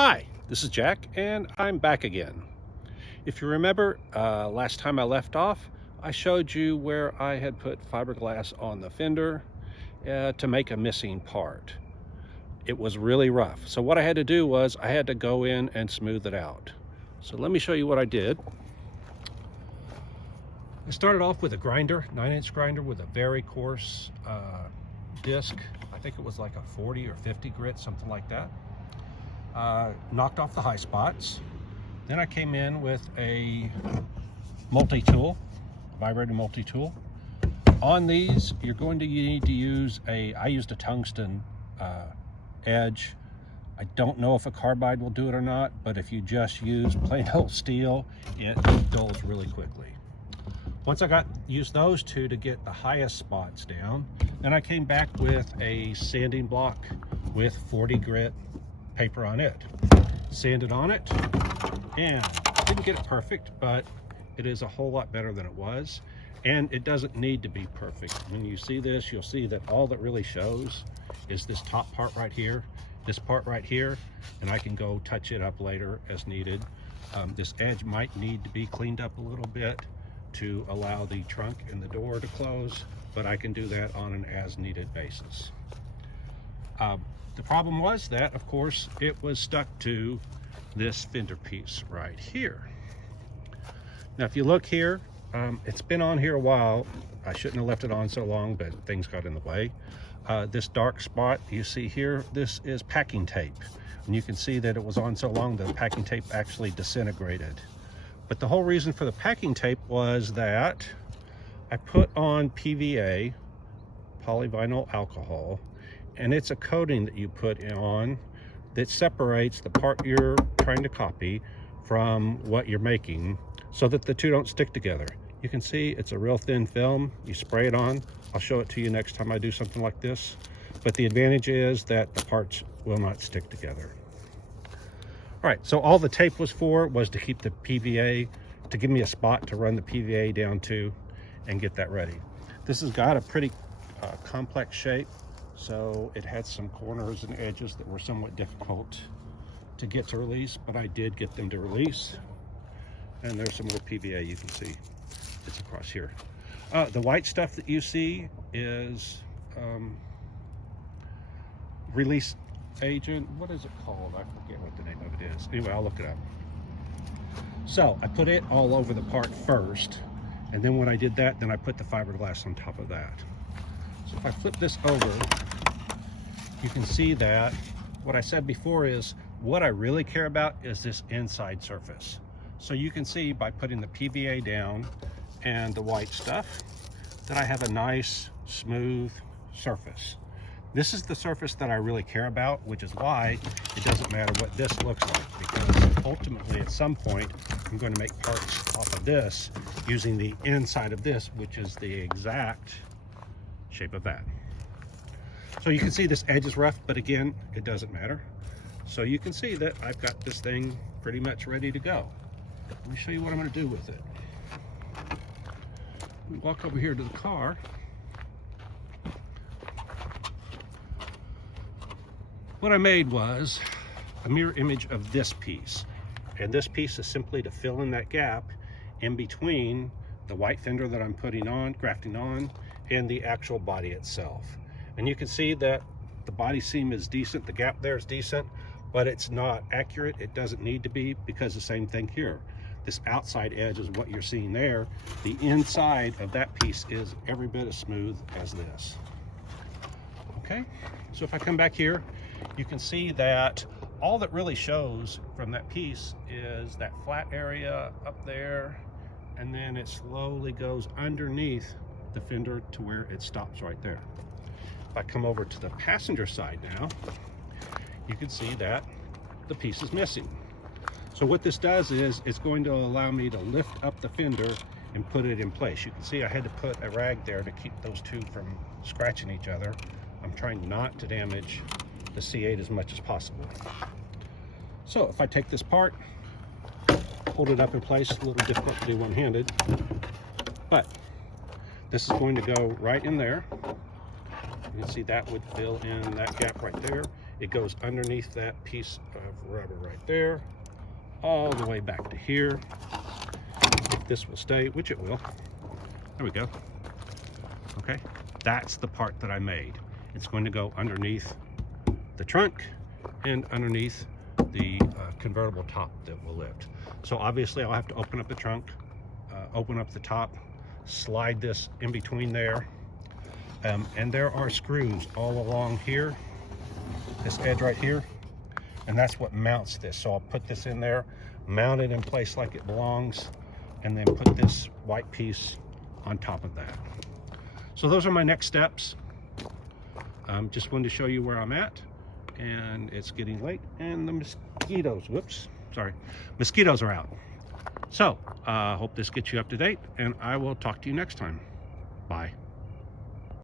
Hi, this is Jack, and I'm back again. If you remember, last time I left off, I showed you where I had put fiberglass on the fender to make a missing part. It was really rough, so what I had to do was I had to go in and smooth it out. So let me show you what I did. I started off with a grinder, 9-inch grinder with a very coarse disc. I think it was like a 40 or 50 grit, something like that. Knocked off the high spots. Then I came in with a multi-tool, vibrating multi-tool. On these, you're going to need to use I used a tungsten edge. I don't know if a carbide will do it or not, but if you just use plain old steel, it dulls really quickly. Once I used those two to get the highest spots down, then I came back with a sanding block with 40 grit paper on it. Sanded on it, and didn't get it perfect, but it is a whole lot better than it was, and it doesn't need to be perfect. When you see this, you'll see that all that really shows is this top part right here, this part right here, and I can go touch it up later as needed. This edge might need to be cleaned up a little bit to allow the trunk and the door to close, but I can do that on an as needed basis. The problem was that, of course, it was stuck to this fender piece right here. Now, if you look here, it's been on here a while. I shouldn't have left it on so long, but things got in the way. This dark spot you see here, this is packing tape. And you can see that it was on so long that the packing tape actually disintegrated. But the whole reason for the packing tape was that I put on PVA, polyvinyl alcohol, and it's a coating that you put on that separates the part you're trying to copy from what you're making so that the two don't stick together. You can see it's a real thin film. You spray it on. I'll show it to you next time I do something like this. But the advantage is that the parts will not stick together. All right, so all the tape was for was to keep the PVA, to give me a spot to run the PVA down to and get that ready. This has got a pretty complex shape. So it had some corners and edges that were somewhat difficult to get to release, but I did get them to release. And there's some more PVA you can see. It's across here. The white stuff that you see is release agent. What is it called? I forget what the name of it is. Anyway, I'll look it up. So I put it all over the part first, and then when I did that, then I put the fiberglass on top of that. So if I flip this over, you can see that what I said before is what I really care about is this inside surface. So you can see by putting the PVA down and the white stuff that I have a nice smooth surface. This is the surface that I really care about, which is why it doesn't matter what this looks like, because ultimately at some point I'm going to make parts off of this using the inside of this, which is the exact shape of that. So you can see this edge is rough, but again, it doesn't matter. So you can see that I've got this thing pretty much ready to go. Let me show you what I'm going to do with it. We walk over here to the car. What I made was a mirror image of this piece. And this piece is simply to fill in that gap in between the white fender that I'm putting on, grafting on, and the actual body itself. And you can see that the body seam is decent, the gap there is decent, but it's not accurate. It doesn't need to be, because the same thing here. This outside edge is what you're seeing there. The inside of that piece is every bit as smooth as this. Okay, so if I come back here, you can see that all that really shows from that piece is that flat area up there, and then it slowly goes underneath the fender to where it stops right there. If I come over to the passenger side now, you can see that the piece is missing. So what this does is it's going to allow me to lift up the fender and put it in place. You can see I had to put a rag there to keep those two from scratching each other. I'm trying not to damage the C8 as much as possible. So if I take this part, hold it up in place, a little difficult to do one-handed, but this is going to go right in there. You can see that would fill in that gap right there. It goes underneath that piece of rubber right there, all the way back to here. This will stay, which it will. There we go. Okay, that's the part that I made. It's going to go underneath the trunk and underneath the convertible top that will lift. So obviously I'll have to open up the trunk, open up the top, slide this in between there. And there are screws all along here, this edge right here, and that's what mounts this. So I'll put this in there, mount it in place like it belongs, and then put this white piece on top of that. So those are my next steps. Just wanted to show you where I'm at, and it's getting late, and the mosquitoes are out. So hope this gets you up to date, and I will talk to you next time. Bye.